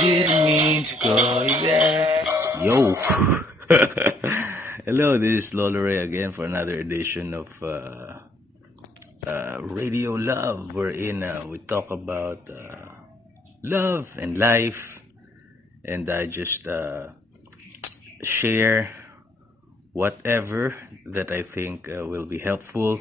didn't mean to call you back. Yo. Hello, this is Lolo Ray again for another edition of Radio Love, wherein we talk about love and life, and I just share whatever that I think will be helpful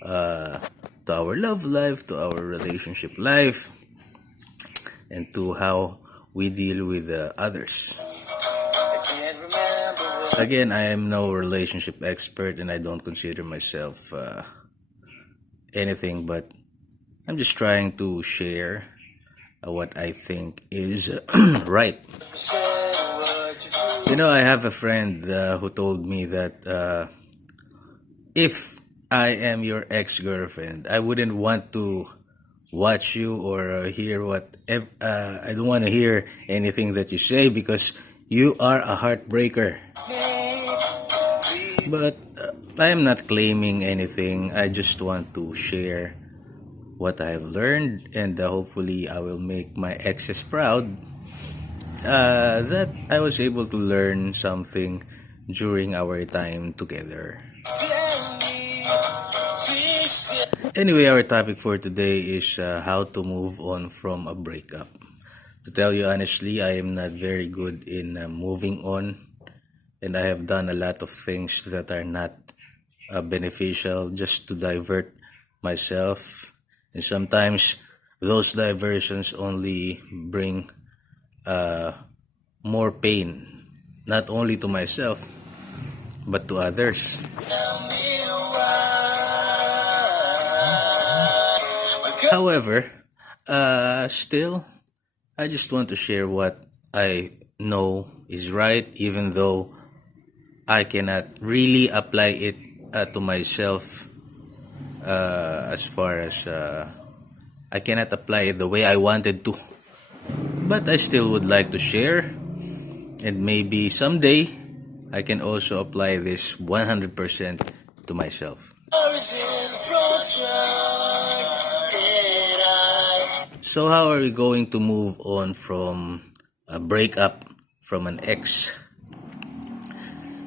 to our love life, to our relationship life, and to how we deal with others. Again, I am no relationship expert, and I don't consider myself anything, but I'm just trying to share what I think is right. You know, I have a friend who told me that if I am your ex-girlfriend, I wouldn't want to watch you or hear I don't want to hear anything that you say because you are a heartbreaker. But I am not claiming anything. I just want to share what I have learned, and hopefully I will make my exes proud that I was able to learn something during our time together. Anyway, our topic for today is how to move on from a breakup. To tell you honestly, I am not very good in moving on, and I have done a lot of things that are not beneficial just to divert myself, and sometimes those diversions only bring more pain, not only to myself but to others. However, still, I just want to share what I know is right, even though I cannot really apply it to myself, as far as I cannot apply it the way I wanted to. But I still would like to share, and maybe someday I can also apply this 100% to myself. So how are we going to move on from a breakup from an ex?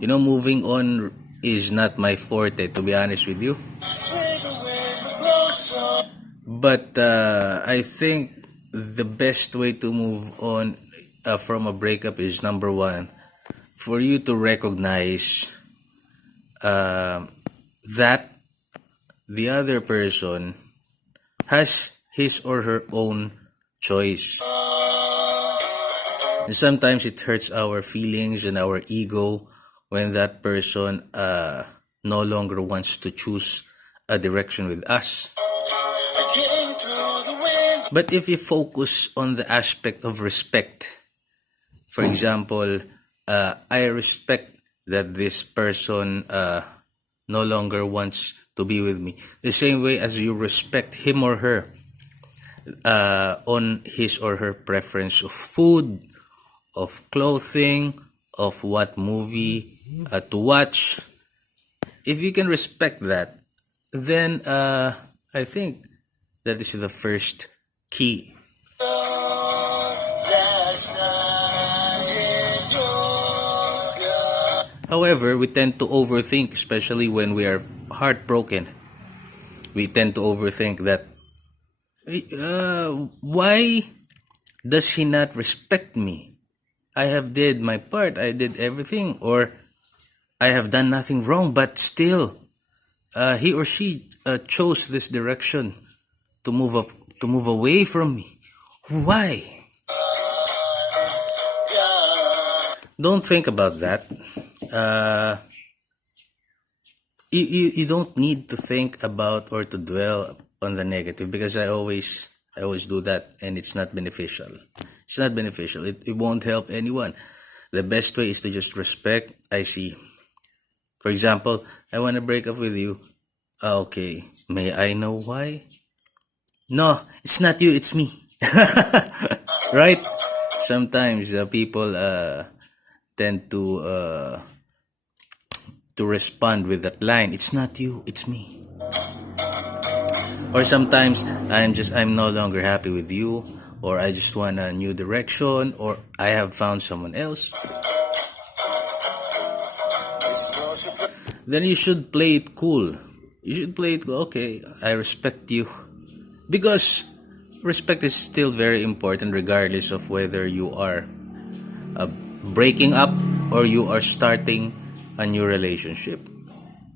You know, moving on is not my forte, to be honest with you. But I think the best way to move on from a breakup is, number one, for you to recognize that the other person has his or her own choice. And sometimes it hurts our feelings and our ego when that person no longer wants to choose a direction with us. But if you focus on the aspect of respect, for example, I respect that this person no longer wants to be with me, the same way as you respect him or her on his or her preference of food, of clothing, of what movie to watch. If you can respect that, then I think that is the first key. However, we tend to overthink, especially when we are heartbroken. We tend to overthink that why does he not respect me? I have did my part. I did everything, or I have done nothing wrong, but still he or she chose this direction to move away from me. Why? Don't think about that. You don't need to think about or to dwell on the negative, because I always do that, and it's not beneficial. It's not beneficial. It won't help anyone. The best way is to just respect. I see. For example, I want to break up with you. Okay, may I know why? No, it's not you, it's me. Right? Sometimes people tend to respond with that line, it's not you, it's me. Or sometimes I'm no longer happy with you, or I just want a new direction, or I have found someone else, then you should play it cool. You should play it, okay, I respect you. Because respect is still very important regardless of whether you are breaking up or you are starting a new relationship.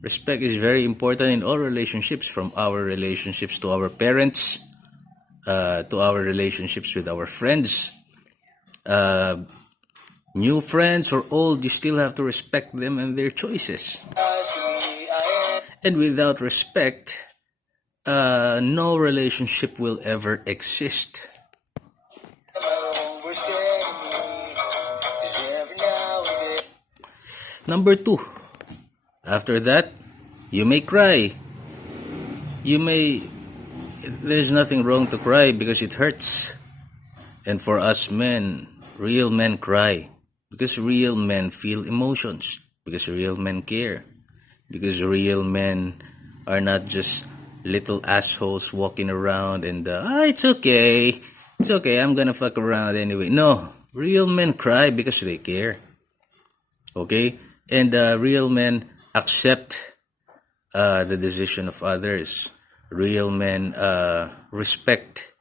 Respect is very important in all relationships, from our relationships to our parents, to our relationships with our friends, new friends or old. You still have to respect them and their choices. And without respect, no relationship will ever exist. Number 2, after that, you may cry. There's nothing wrong to cry because it hurts. And for us men, real men cry because real men feel emotions, because real men care, because real men are not just little assholes walking around and it's okay, I'm gonna fuck around anyway. No, real men cry because they care. Okay? And real men accept the decision of others. Real men respect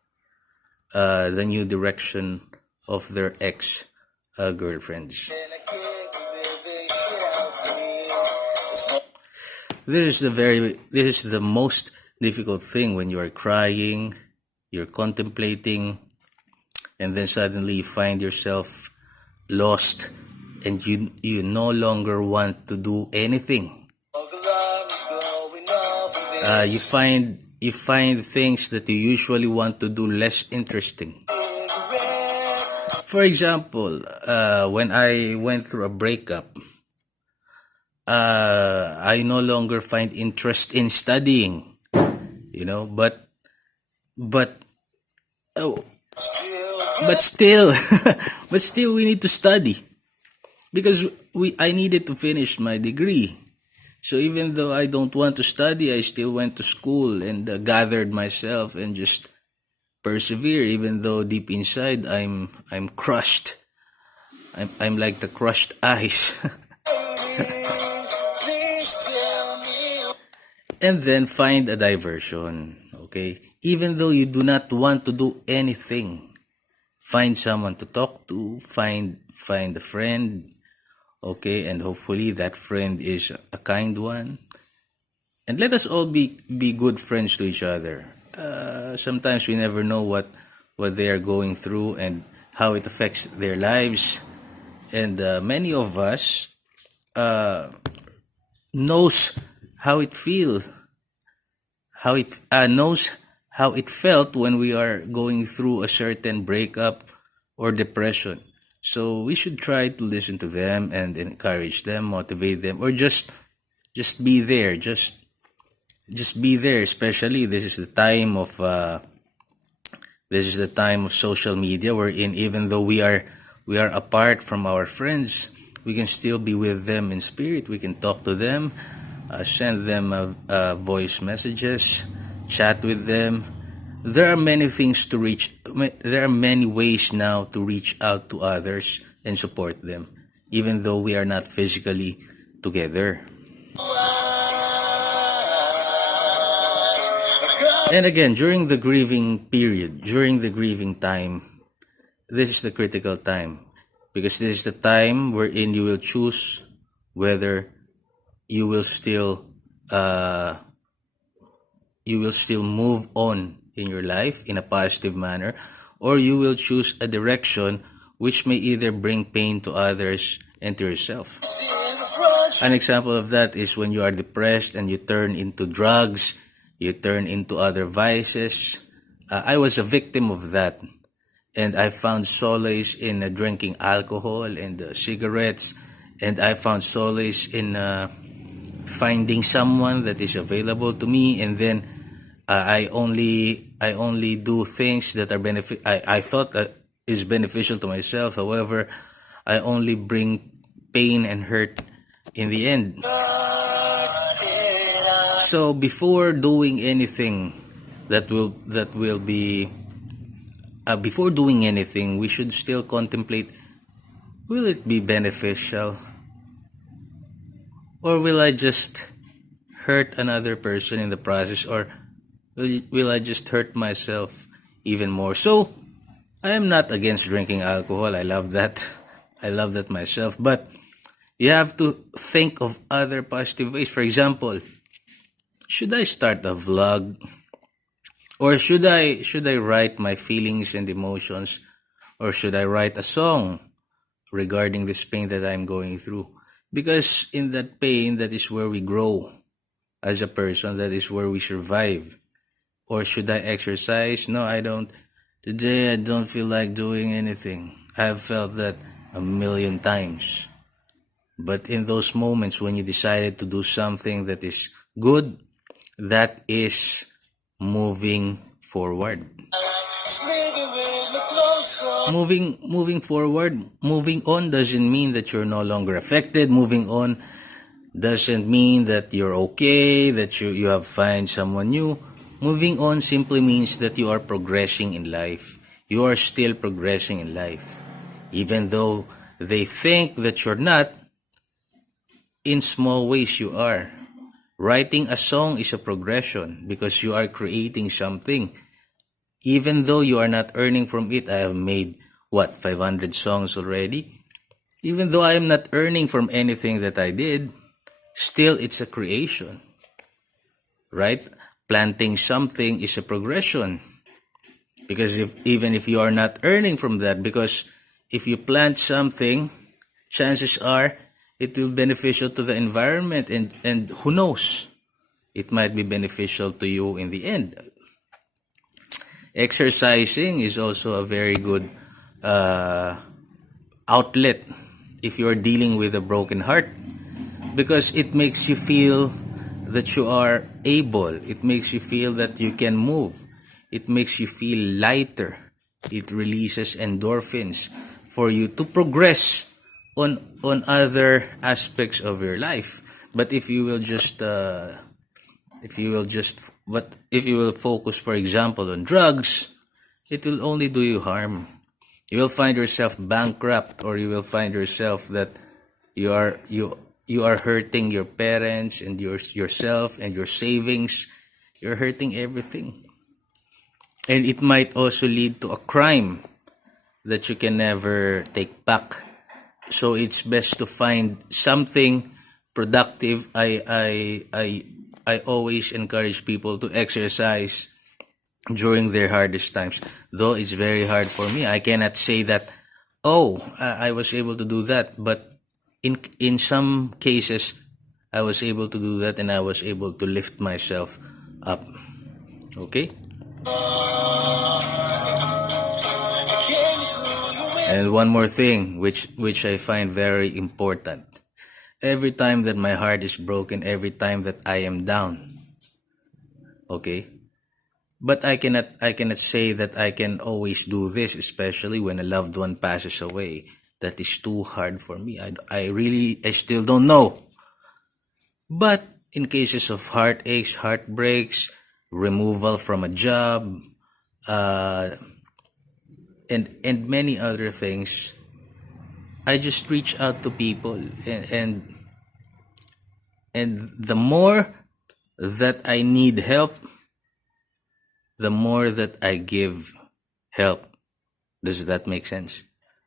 the new direction of their ex girlfriends. This is the most difficult thing when you are crying, you're contemplating, and then suddenly you find yourself lost and you no longer want to do anything. You find things that you usually want to do less interesting. For example, when I went through a breakup, I no longer find interest in studying, but oh, but still but still we need to study because I needed to finish my degree. So even though I don't want to study, I still went to school and gathered myself and just persevere, even though deep inside I'm crushed. I'm like the crushed ice. And then find a diversion, okay? Even though you do not want to do anything, find someone to talk to, find a friend, okay? And hopefully that friend is a kind one. And let us all be good friends to each other. Sometimes we never know what they are going through and how it affects their lives. And many of us knows how it feels, knows how it felt when we are going through a certain breakup or depression. So we should try to listen to them and encourage them, motivate them, or just be there. Just be there. Especially this is the time of social media, wherein even though we are apart from our friends, we can still be with them in spirit. We can talk to them, send them voice messages, chat with them. There are many things to reach. There are many ways now to reach out to others and support them, even though we are not physically together. And again, during the grieving period, during the grieving time, this is the critical time, because this is the time wherein you will choose whether you will still move on in your life in a positive manner, or you will choose a direction which may either bring pain to others and to yourself. An example of that is when you are depressed and you turn into drugs, you turn into other vices. I was a victim of that, and I found solace in drinking alcohol and cigarettes, and I found solace in finding someone that is available to me, and then I only do things that are I thought that is beneficial to myself. However, I only bring pain and hurt in the end. So before doing anything that will be before doing anything, we should still contemplate, will it be beneficial? Or will I just hurt another person in the process? Or will I just hurt myself even more? So, I am not against drinking alcohol. I love that. I love that myself. But you have to think of other positive ways. For example, should I start a vlog? Or should I write my feelings and emotions? Or should I write a song regarding this pain that I'm going through? Because in that pain, that is where we grow as a person. That is where we survive. Or should I exercise? No, I don't. Today, I don't feel like doing anything. I've felt that a million times. But in those moments when you decided to do something that is good, that is moving forward. Moving forward, moving on doesn't mean that you're no longer affected. Moving on doesn't mean that you're okay, that you have found someone new. Moving on simply means that you are progressing in life. You are still progressing in life. Even though they think that you're not, in small ways you are. Writing a song is a progression because you are creating something. Even though you are not earning from it, I have made, 500 songs already? Even though I am not earning from anything that I did, still it's a creation. Right? Planting something is a progression. Because even if you are not earning from that, because if you plant something, chances are it will be beneficial to the environment, and who knows, it might be beneficial to you in the end. Exercising is also a very good outlet if you are dealing with a broken heart, because it makes you feel that you are able. It makes you feel that you can move. It makes you feel lighter. It releases endorphins for you to progress on other aspects of your life. But if you will focus, for example, on drugs, it will only do you harm. You will find yourself bankrupt, or you will find yourself that you are hurting your parents and yourself and your savings. You're hurting everything. And it might also lead to a crime that you can never take back. So it's best to find something productive. I always encourage people to exercise during their hardest times. Though it's very hard for me. I cannot say that, I was able to do that. But in some cases, I was able to do that, and I was able to lift myself up. Okay? And one more thing, which I find very important. Every time that my heart is broken, every time that I am down, okay? But I cannot say that I can always do this, especially when a loved one passes away. That is too hard for me. I still don't know. But in cases of heartaches, heartbreaks, removal from a job, and many other things, I just reach out to people, and the more that I need help, the more that I give help. Does that make sense?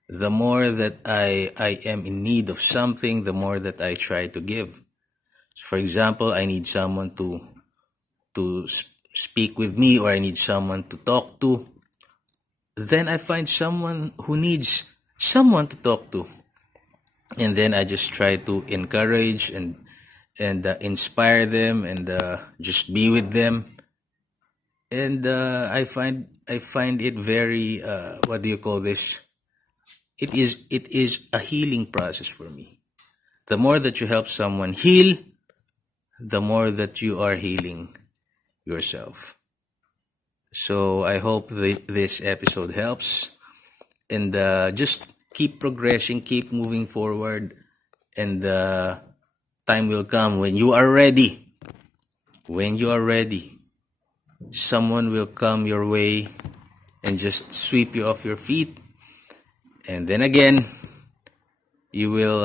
The more that I am in need of something, the more that I try to give. For example, I need someone to speak with me, or I need someone to talk to. Then I find someone who needs someone to talk to. And then I just try to encourage and inspire them, and just be with them. And I find it very what do you call this? It is a healing process for me. The more that you help someone heal, the more that you are healing yourself. So I hope this episode helps, and just keep progressing, keep moving forward, and time will come when you are ready. When you are ready, someone will come your way and just sweep you off your feet. And then again, you will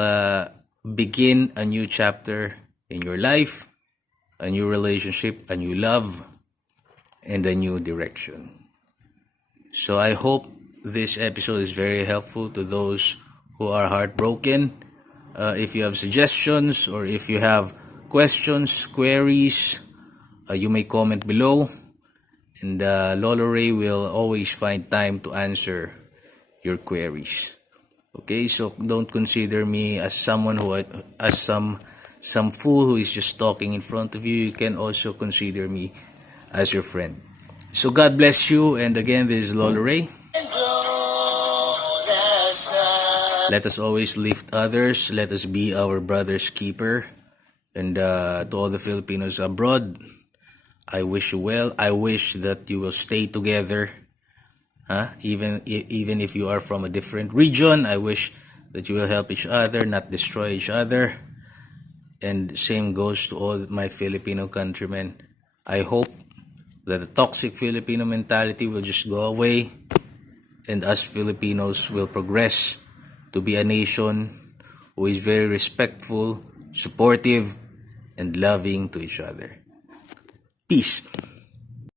begin a new chapter in your life, a new relationship, a new love, and a new direction. So I hope this episode is very helpful to those who are heartbroken. If you have suggestions or if you have questions, queries, you may comment below. And Lolo Ray will always find time to answer your queries. Okay, so don't consider me as someone as some fool who is just talking in front of you. You can also consider me as your friend. So God bless you. And again, this is Lolo Ray. Let us always lift others. Let us be our brother's keeper. And to all the Filipinos abroad, I wish you well. I wish that you will stay together. Even if you are from a different region, I wish that you will help each other, not destroy each other. And same goes to all my Filipino countrymen. I hope that the toxic Filipino mentality will just go away, and us Filipinos will progress to be a nation who is very respectful, supportive, and loving to each other. Peace.